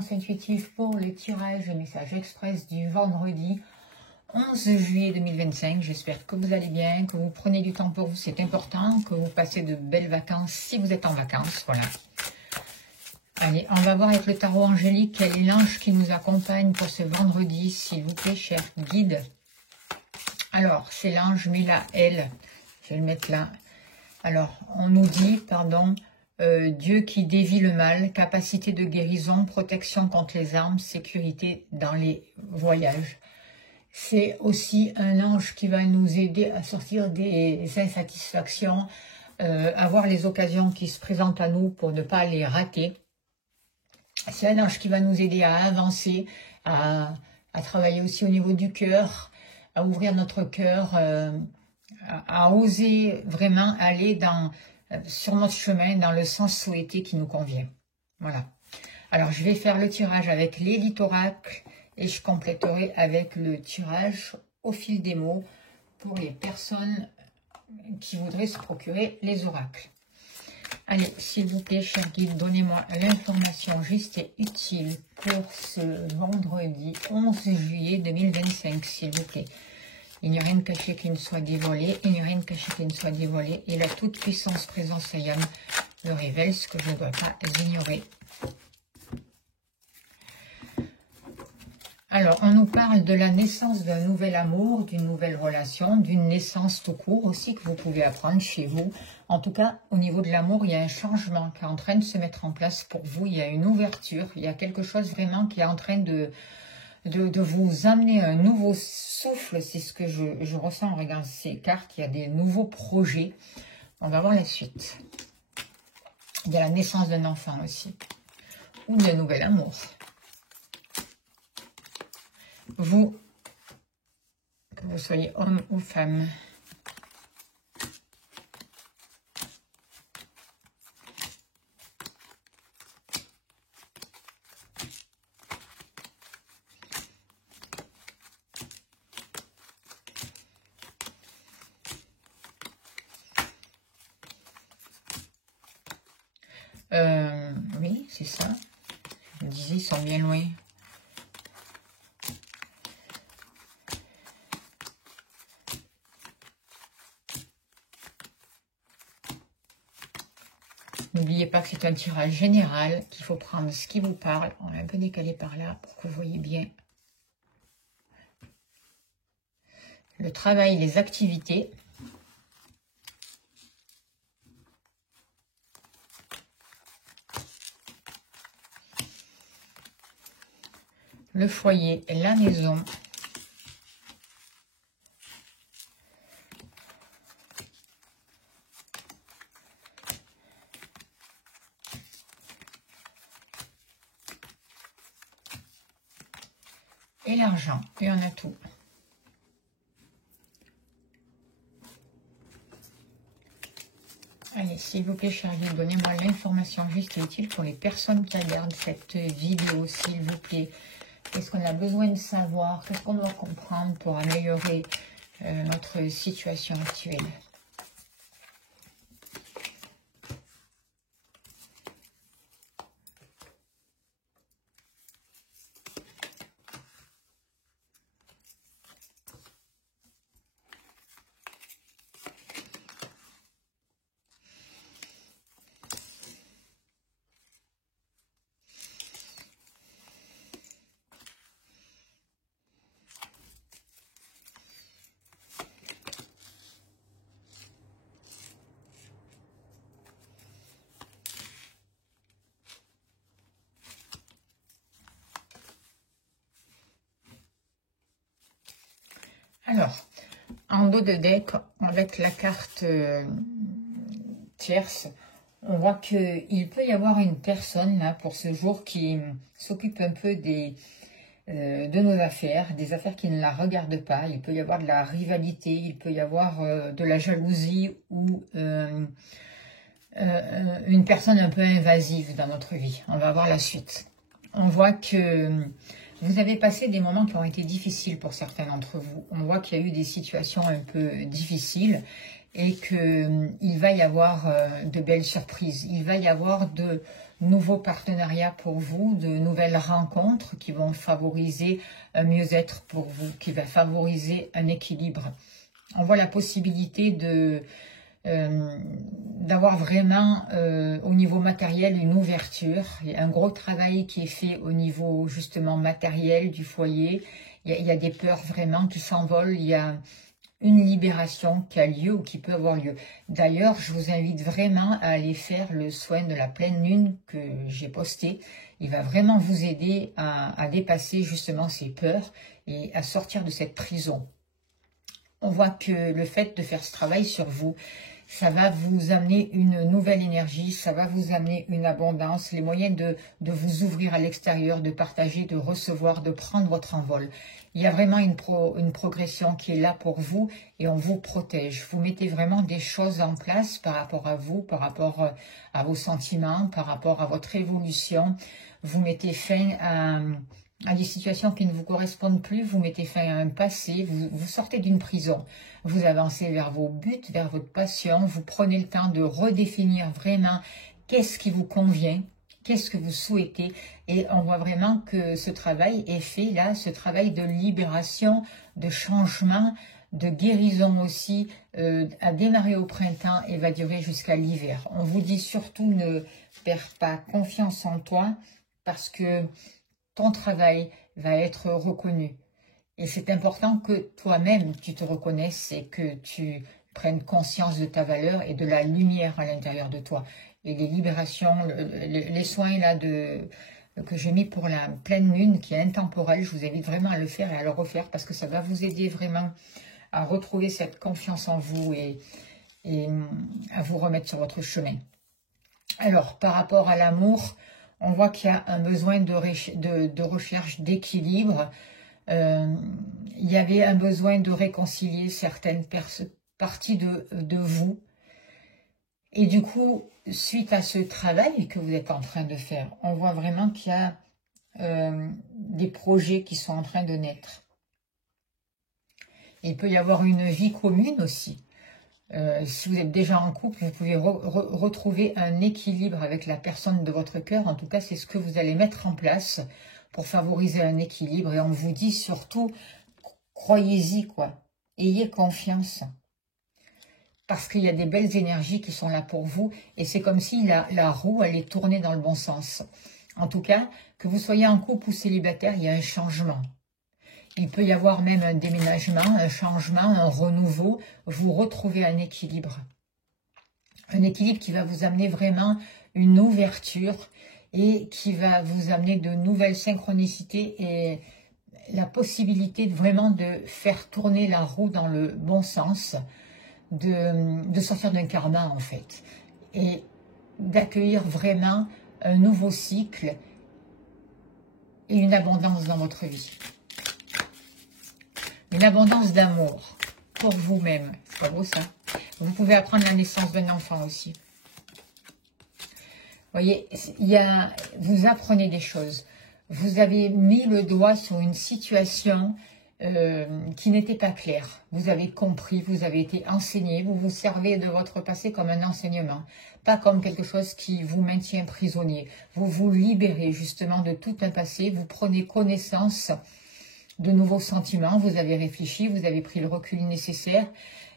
guidance intuitive pour le tirage de message express du vendredi 11 juillet 2025. J'espère que vous allez bien, que vous prenez du temps pour vous, c'est important, que vous passez de belles vacances si vous êtes en vacances. Voilà. Allez, on va voir avec le tarot angélique quel est l'ange qui nous accompagne pour ce vendredi, s'il vous plaît, cher guide. Alors, c'est l'ange Milaël. Je vais le mettre là. Alors, on nous dit, pardon, Dieu qui dévie le mal, capacité de guérison, protection contre les armes, sécurité dans les voyages. C'est aussi un ange qui va nous aider à sortir des insatisfactions, à voir les occasions qui se présentent à nous pour ne pas les rater. C'est un ange qui va nous aider à avancer, à travailler aussi au niveau du cœur, à ouvrir notre cœur, à oser vraiment aller sur notre chemin dans le sens souhaité qui nous convient. Voilà. Alors, je vais faire le tirage avec l'élite oracle et je compléterai avec le tirage au fil des mots pour les personnes qui voudraient se procurer les oracles. Allez, s'il vous plaît, cher guide, donnez-moi l'information juste et utile pour ce vendredi 11 juillet 2025, s'il vous plaît. Il n'y a rien de caché qui ne soit dévoilé, il n'y a rien de caché qui ne soit dévoilé, et la toute-puissance présence Yam me révèle ce que je ne dois pas ignorer. Alors, on nous parle de la naissance d'un nouvel amour, d'une nouvelle relation, d'une naissance tout court aussi que vous pouvez apprendre chez vous. En tout cas, au niveau de l'amour, il y a un changement qui est en train de se mettre en place pour vous. Il y a une ouverture, il y a quelque chose vraiment qui est en train de vous amener un nouveau souffle. C'est ce que je ressens en regardant ces cartes. Il y a des nouveaux projets. On va voir la suite. Il y a la naissance d'un enfant aussi. Ou d'un nouvel amour. Vous, que vous soyez homme ou femme. Oui, c'est ça. Je me disais, ils sont bien loin. N'oubliez pas que c'est un tirage général, qu'il faut prendre ce qui vous parle. On va un peu décaler par là pour que vous voyez bien le travail, les activités. Le foyer, la maison. Et l'argent, et on a tout. Allez, s'il vous plaît, cher guide, donnez-moi l'information juste et utile pour les personnes qui regardent cette vidéo, s'il vous plaît. Qu'est-ce qu'on a besoin de savoir? Qu'est-ce qu'on doit comprendre pour améliorer notre situation actuelle? Alors, en dos de deck, avec la carte tierce, on voit qu'il peut y avoir une personne là pour ce jour qui s'occupe un peu de nos affaires, des affaires qui ne la regardent pas. Il peut y avoir de la rivalité, il peut y avoir de la jalousie ou une personne un peu invasive dans notre vie. On va voir la suite. On voit que vous avez passé des moments qui ont été difficiles pour certains d'entre vous. On voit qu'il y a eu des situations un peu difficiles et qu'il va y avoir de belles surprises. Il va y avoir nouveaux partenariats pour vous, de nouvelles rencontres qui vont favoriser un mieux-être pour vous, qui va favoriser un équilibre. On voit la possibilité d'avoir vraiment au niveau matériel une ouverture. Il y a un gros travail qui est fait au niveau justement matériel du foyer. Il y a des peurs vraiment qui s'envolent. Il y a une libération qui a lieu ou qui peut avoir lieu. D'ailleurs, je vous invite vraiment à aller faire le soin de la pleine lune que j'ai posté. Il va vraiment vous aider à dépasser justement ces peurs et à sortir de cette prison. On voit que le fait de faire ce travail sur vous, ça va vous amener une nouvelle énergie, ça va vous amener une abondance, les moyens de vous ouvrir à l'extérieur, de partager, de recevoir, de prendre votre envol. Il y a vraiment une progression qui est là pour vous et on vous protège. Vous mettez vraiment des choses en place par rapport à vous, par rapport à vos sentiments, par rapport à votre évolution. Vous mettez fin à des situations qui ne vous correspondent plus, vous mettez fin à un passé, vous sortez d'une prison, vous avancez vers vos buts, vers votre passion, vous prenez le temps de redéfinir vraiment qu'est-ce qui vous convient, qu'est-ce que vous souhaitez, et on voit vraiment que ce travail est fait là, ce travail de libération, de changement, de guérison aussi, a démarré au printemps et va durer jusqu'à l'hiver. On vous dit surtout ne perds pas confiance en toi, parce que ton travail va être reconnu. Et c'est important que toi-même, tu te reconnaisses et que tu prennes conscience de ta valeur et de la lumière à l'intérieur de toi. Et les libérations, les soins là que j'ai mis pour la pleine lune, qui est intemporelle, je vous invite vraiment à le faire et à le refaire parce que ça va vous aider vraiment à retrouver cette confiance en vous et à vous remettre sur votre chemin. Alors, par rapport à l'amour, on voit qu'il y a un besoin de recherche d'équilibre. Il y avait un besoin de réconcilier certaines parties de vous. Et du coup, suite à ce travail que vous êtes en train de faire, on voit vraiment qu'il y a des projets qui sont en train de naître. Il peut y avoir une vie commune aussi. Si vous êtes déjà en couple, vous pouvez retrouver un équilibre avec la personne de votre cœur. En tout cas, c'est ce que vous allez mettre en place pour favoriser un équilibre. Et on vous dit surtout, croyez-y, quoi. Ayez confiance. Parce qu'il y a des belles énergies qui sont là pour vous. Et c'est comme si la roue allait tourner dans le bon sens. En tout cas, que vous soyez en couple ou célibataire, il y a un changement. Il peut y avoir même un déménagement, un changement, un renouveau. Vous retrouvez un équilibre. Un équilibre qui va vous amener vraiment une ouverture et qui va vous amener de nouvelles synchronicités et la possibilité vraiment de faire tourner la roue dans le bon sens, de sortir d'un karma en fait. Et d'accueillir vraiment un nouveau cycle et une abondance dans votre vie. Une abondance d'amour pour vous-même. C'est beau ça. Vous pouvez apprendre la naissance d'un enfant aussi. Vous voyez, vous apprenez des choses. Vous avez mis le doigt sur une situation qui n'était pas claire. Vous avez compris, vous avez été enseigné, vous vous servez de votre passé comme un enseignement, pas comme quelque chose qui vous maintient prisonnier. Vous vous libérez justement de tout un passé, vous prenez connaissance de nouveaux sentiments, vous avez réfléchi, vous avez pris le recul nécessaire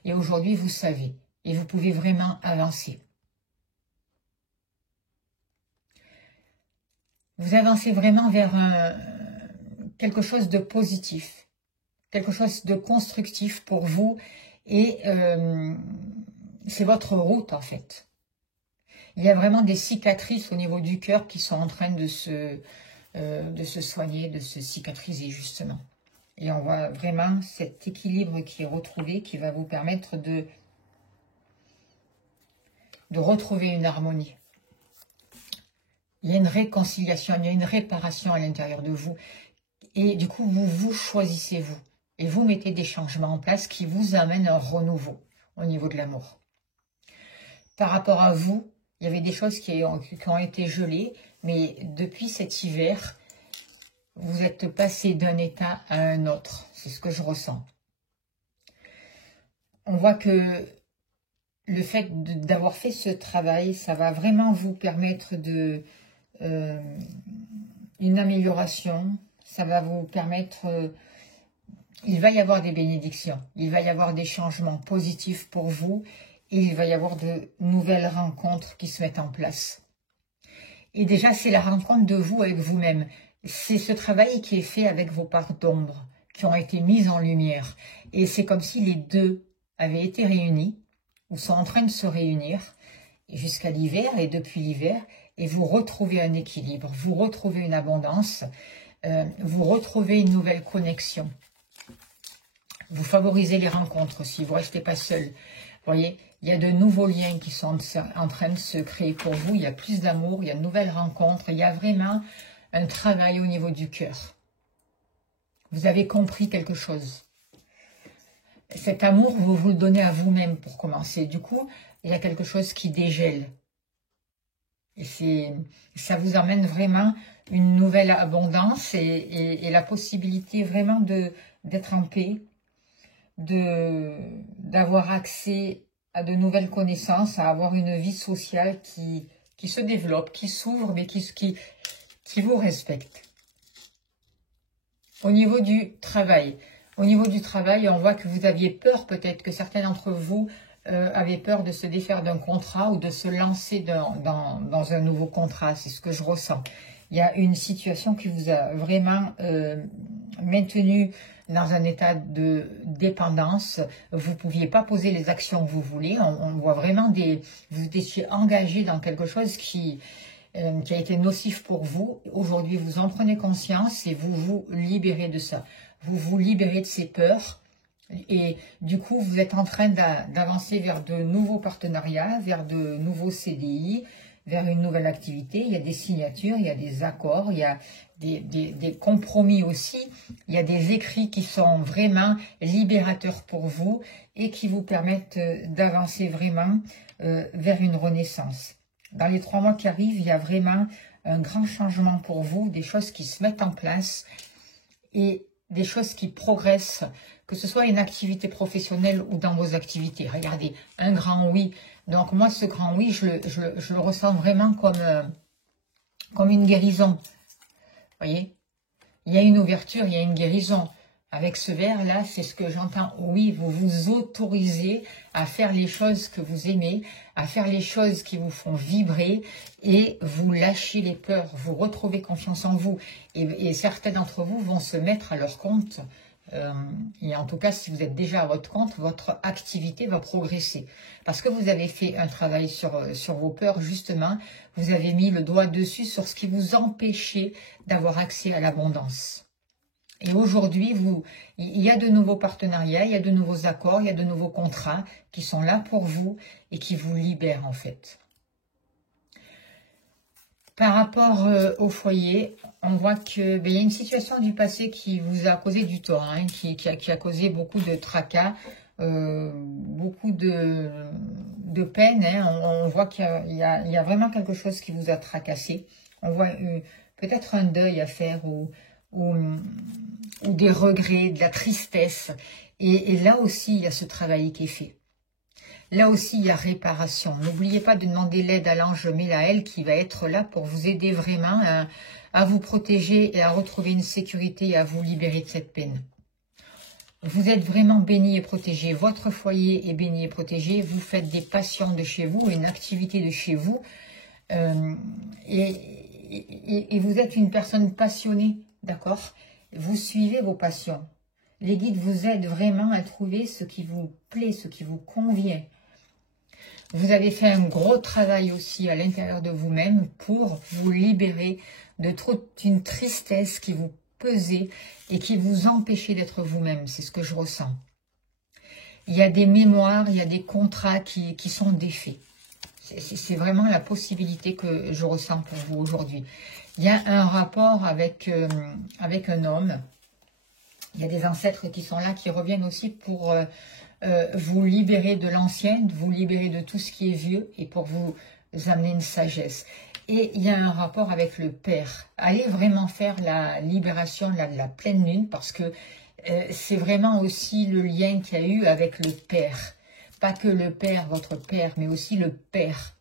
et aujourd'hui vous savez et vous pouvez vraiment avancer. Vous avancez vraiment vers quelque chose de positif, quelque chose de constructif pour vous et c'est votre route en fait. Il y a vraiment des cicatrices au niveau du cœur qui sont en train de se soigner, de se cicatriser justement. Et on voit vraiment cet équilibre qui est retrouvé, qui va vous permettre de retrouver une harmonie. Il y a une réconciliation, il y a une réparation à l'intérieur de vous. Et du coup, vous choisissez vous. Et vous mettez des changements en place qui vous amènent un renouveau au niveau de l'amour. Par rapport à vous, il y avait des choses qui ont été gelées, mais depuis cet hiver, vous êtes passé d'un état à un autre. C'est ce que je ressens. On voit que le fait d'avoir fait ce travail, ça va vraiment vous permettre de une amélioration. Ça va vous permettre... il va y avoir des bénédictions. Il va y avoir des changements positifs pour vous. Et il va y avoir de nouvelles rencontres qui se mettent en place. Et déjà, c'est la rencontre de vous avec vous-même. C'est ce travail qui est fait avec vos parts d'ombre, qui ont été mises en lumière. Et c'est comme si les deux avaient été réunis, ou sont en train de se réunir, jusqu'à l'hiver, et depuis l'hiver, et vous retrouvez un équilibre, vous retrouvez une abondance, vous retrouvez une nouvelle connexion. Vous favorisez les rencontres aussi, vous ne restez pas seul. Vous voyez, il y a de nouveaux liens qui sont en train de se créer pour vous. Il y a plus d'amour, il y a de nouvelles rencontres. Il y a vraiment un travail au niveau du cœur. Vous avez compris quelque chose. Cet amour, vous vous le donnez à vous-même pour commencer. Du coup, il y a quelque chose qui dégèle. Et ça vous amène vraiment une nouvelle abondance et la possibilité vraiment d'être en paix, d'avoir accès à de nouvelles connaissances, à avoir une vie sociale qui se développe, qui s'ouvre, mais qui vous respecte. Au niveau du travail, on voit que vous aviez peur, peut-être que certains d'entre vous avaient peur de se défaire d'un contrat ou de se lancer dans un nouveau contrat. C'est ce que je ressens. Il y a une situation qui vous a vraiment maintenu dans un état de dépendance. Vous ne pouviez pas poser les actions que vous voulez. On voit vraiment vous étiez engagé dans quelque chose qui a été nocif pour vous. Aujourd'hui, vous en prenez conscience et vous vous libérez de ça. Vous vous libérez de ces peurs. Et du coup, vous êtes en train d'avancer vers de nouveaux partenariats, vers de nouveaux CDI, vers une nouvelle activité. Il y a des signatures, il y a des accords, il y a des compromis aussi. Il y a des écrits qui sont vraiment libérateurs pour vous et qui vous permettent d'avancer vraiment vers une renaissance. Dans les 3 mois qui arrivent, il y a vraiment un grand changement pour vous, des choses qui se mettent en place et des choses qui progressent, que ce soit une activité professionnelle ou dans vos activités. Regardez, un grand oui. Donc moi, ce grand oui, je le ressens vraiment comme une guérison. Vous voyez, il y a une ouverture, il y a une guérison. Avec ce verre-là, c'est ce que j'entends. Oui, vous vous autorisez à faire les choses que vous aimez, à faire les choses qui vous font vibrer et vous lâchez les peurs, vous retrouvez confiance en vous. Et certains d'entre vous vont se mettre à leur compte. Et en tout cas, si vous êtes déjà à votre compte, votre activité va progresser. Parce que vous avez fait un travail sur vos peurs, justement. Vous avez mis le doigt dessus sur ce qui vous empêchait d'avoir accès à l'abondance. Et aujourd'hui, il y a de nouveaux partenariats, il y a de nouveaux accords, il y a de nouveaux contrats qui sont là pour vous et qui vous libèrent en fait. Par rapport au foyer, on voit qu'il y a une situation du passé qui vous a causé du tort, hein, qui a causé beaucoup de tracas, beaucoup de peine. Hein. On voit qu'il y a vraiment quelque chose qui vous a tracassé. On voit peut-être un deuil à faire ou des regrets, de la tristesse. Et là aussi, il y a ce travail qui est fait. Là aussi, il y a réparation. N'oubliez pas de demander l'aide à l'ange Mélaël qui va être là pour vous aider vraiment à vous protéger et à retrouver une sécurité et à vous libérer de cette peine. Vous êtes vraiment béni et protégé. Votre foyer est béni et protégé. Vous faites des passions de chez vous, une activité de chez vous. Et vous êtes une personne passionnée, d'accord? Vous suivez vos passions. Les guides vous aident vraiment à trouver ce qui vous plaît, ce qui vous convient. Vous avez fait un gros travail aussi à l'intérieur de vous-même pour vous libérer de toute une tristesse qui vous pesait et qui vous empêchait d'être vous-même. C'est ce que je ressens. Il y a des mémoires, il y a des contrats qui sont défaits. C'est vraiment la possibilité que je ressens pour vous aujourd'hui. Il y a un rapport avec un homme. Il y a des ancêtres qui sont là, qui reviennent aussi pour vous libérer de l'ancien, vous libérer de tout ce qui est vieux et pour vous amener une sagesse. Et il y a un rapport avec le Père. Allez vraiment faire la libération de la pleine lune parce que c'est vraiment aussi le lien qu'il y a eu avec le Père. Pas que le Père, votre Père, mais aussi le Père.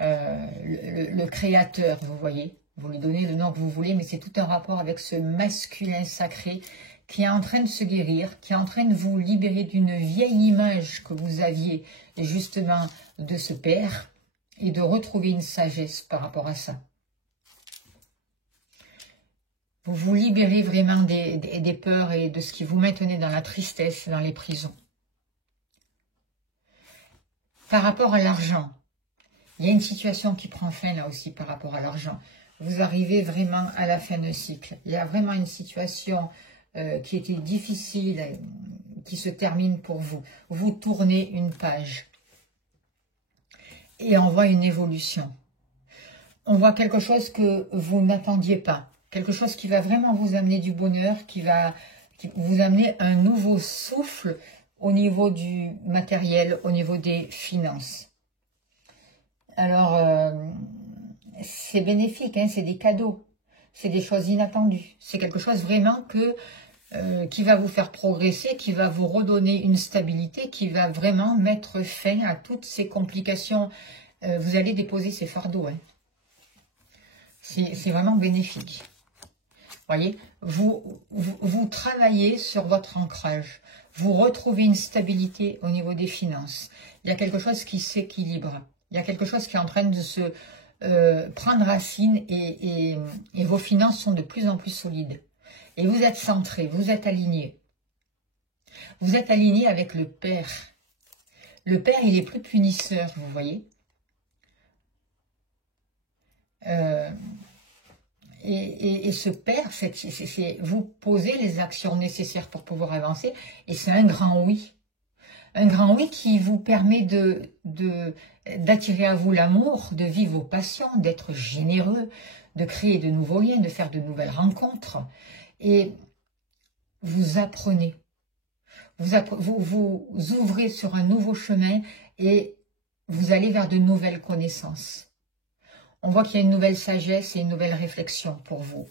le créateur, vous voyez. Vous lui donnez le nom que vous voulez, mais c'est tout un rapport avec ce masculin sacré qui est en train de se guérir, qui est en train de vous libérer d'une vieille image que vous aviez justement de ce père et de retrouver une sagesse par rapport à ça. Vous vous libérez vraiment des peurs et de ce qui vous maintenait dans la tristesse, dans les prisons. Par rapport à l'argent, il y a une situation qui prend fin là aussi par rapport à l'argent. Vous arrivez vraiment à la fin d'un cycle. Il y a vraiment une situation qui était difficile, qui se termine pour vous. Vous tournez une page. Et on voit une évolution. On voit quelque chose que vous n'attendiez pas. Quelque chose qui va vraiment vous amener du bonheur, qui vous amener un nouveau souffle au niveau du matériel, au niveau des finances. Alors, c'est bénéfique, hein, c'est des cadeaux, c'est des choses inattendues. C'est quelque chose vraiment qui va vous faire progresser, qui va vous redonner une stabilité, qui va vraiment mettre fin à toutes ces complications. Vous allez déposer ces fardeaux. Hein. C'est vraiment bénéfique. Voyez, vous travaillez sur votre ancrage. Vous retrouvez une stabilité au niveau des finances. Il y a quelque chose qui s'équilibre. Il y a quelque chose qui est en train de se prendre racine et vos finances sont de plus en plus solides. Et vous êtes centré, vous êtes aligné. Vous êtes aligné avec le Père. Le Père, il est plus punisseur, vous voyez. Et ce Père, vous posez les actions nécessaires pour pouvoir avancer. Et c'est un grand oui. Un grand oui qui vous permet d'attirer à vous l'amour, de vivre vos passions, d'être généreux, de créer de nouveaux liens, de faire de nouvelles rencontres. Et vous apprenez. Vous ouvrez sur un nouveau chemin et vous allez vers de nouvelles connaissances. On voit qu'il y a une nouvelle sagesse et une nouvelle réflexion pour vous.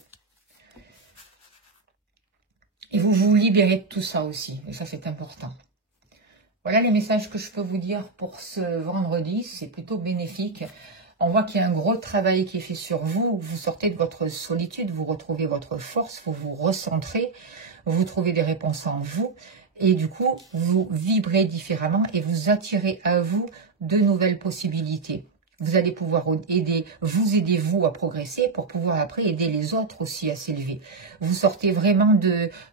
Et vous vous libérez de tout ça aussi. Et ça, c'est important. Voilà les messages que je peux vous dire pour ce vendredi. C'est plutôt bénéfique. On voit qu'il y a un gros travail qui est fait sur vous. Vous sortez de votre solitude, vous retrouvez votre force, vous vous recentrez, vous trouvez des réponses en vous. Et du coup, vous vibrez différemment et vous attirez à vous de nouvelles possibilités. Vous allez pouvoir aider vous à progresser pour pouvoir après aider les autres aussi à s'élever. Vous sortez vraiment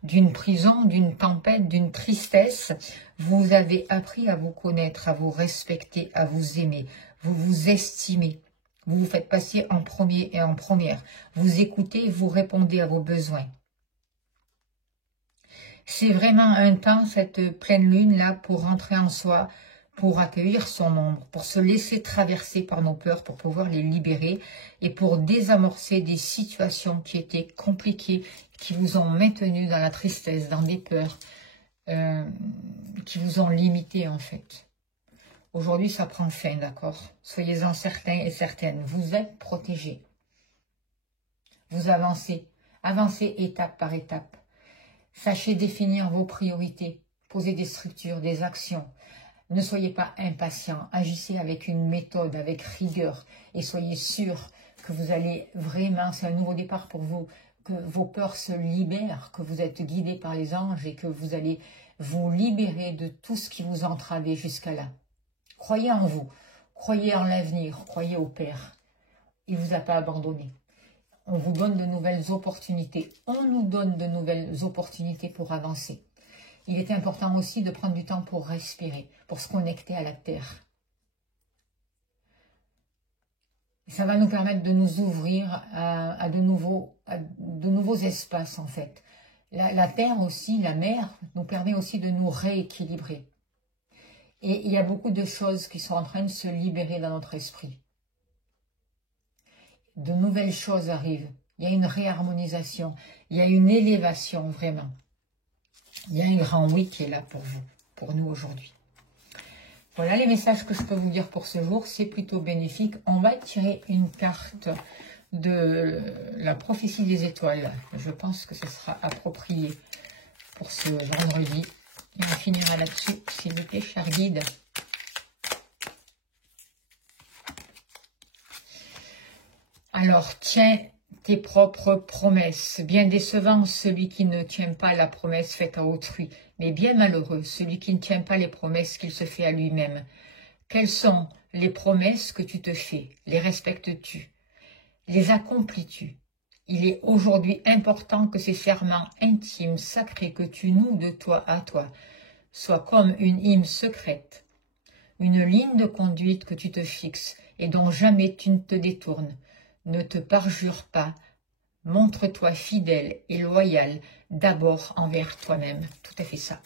d'une prison, d'une tempête, d'une tristesse. Vous avez appris à vous connaître, à vous respecter, à vous aimer. Vous vous estimez. Vous vous faites passer en premier et en première. Vous écoutez, vous répondez à vos besoins. C'est vraiment un temps, cette pleine lune là, pour rentrer en soi, pour accueillir son ombre, pour se laisser traverser par nos peurs, pour pouvoir les libérer et pour désamorcer des situations qui étaient compliquées, qui vous ont maintenu dans la tristesse, dans des peurs, qui vous ont limité en fait. Aujourd'hui, ça prend fin, d'accord? Soyez-en certains et certaines, vous êtes protégés. Vous avancez, avancez étape par étape. Sachez définir vos priorités, posez des structures, des actions. Ne soyez pas impatient, agissez avec une méthode, avec rigueur et soyez sûr que vous allez vraiment, c'est un nouveau départ pour vous, que vos peurs se libèrent, que vous êtes guidé par les anges et que vous allez vous libérer de tout ce qui vous entravait jusqu'à là. Croyez en vous, croyez en l'avenir, croyez au Père. Il ne vous a pas abandonné. On vous donne de nouvelles opportunités, on nous donne de nouvelles opportunités pour avancer. Il est important aussi de prendre du temps pour respirer, pour se connecter à la terre. Ça va nous permettre de nous ouvrir à de nouveaux espaces en fait. La terre aussi, la mer, nous permet aussi de nous rééquilibrer. Et il y a beaucoup de choses qui sont en train de se libérer dans notre esprit. De nouvelles choses arrivent. Il y a une réharmonisation, il y a une élévation vraiment. Il y a un grand oui qui est là pour vous, pour nous aujourd'hui. Voilà les messages que je peux vous dire pour ce jour. C'est plutôt bénéfique. On va tirer une carte de la prophétie des étoiles. Je pense que ce sera approprié pour ce vendredi. Et on finira là-dessus, s'il vous plaît, cher guide. Alors, tiens tes propres promesses. Bien décevant celui qui ne tient pas la promesse faite à autrui, mais bien malheureux celui qui ne tient pas les promesses qu'il se fait à lui-même. Quelles sont les promesses que tu te fais? Les respectes-tu? Les accomplis-tu? Il est aujourd'hui important que ces serments intimes, sacrés que tu noues de toi à toi, soient comme une hymne secrète, une ligne de conduite que tu te fixes et dont jamais tu ne te détournes. Ne te parjure pas, montre-toi fidèle et loyal d'abord envers toi-même. Tout à fait ça.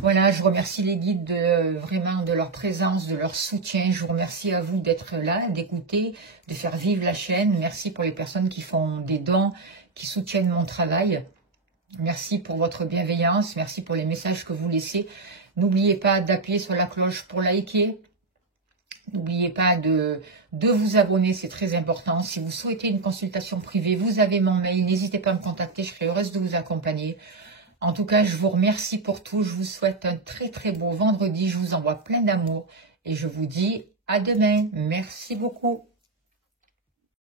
Voilà, je remercie les guides vraiment de leur présence, de leur soutien. Je vous remercie à vous d'être là, d'écouter, de faire vivre la chaîne. Merci pour les personnes qui font des dons, qui soutiennent mon travail. Merci pour votre bienveillance. Merci pour les messages que vous laissez. N'oubliez pas d'appuyer sur la cloche pour liker. N'oubliez pas de vous abonner, c'est très important. Si vous souhaitez une consultation privée, vous avez mon mail. N'hésitez pas à me contacter, je serai heureuse de vous accompagner. En tout cas, je vous remercie pour tout. Je vous souhaite un très très beau vendredi. Je vous envoie plein d'amour et je vous dis à demain. Merci beaucoup.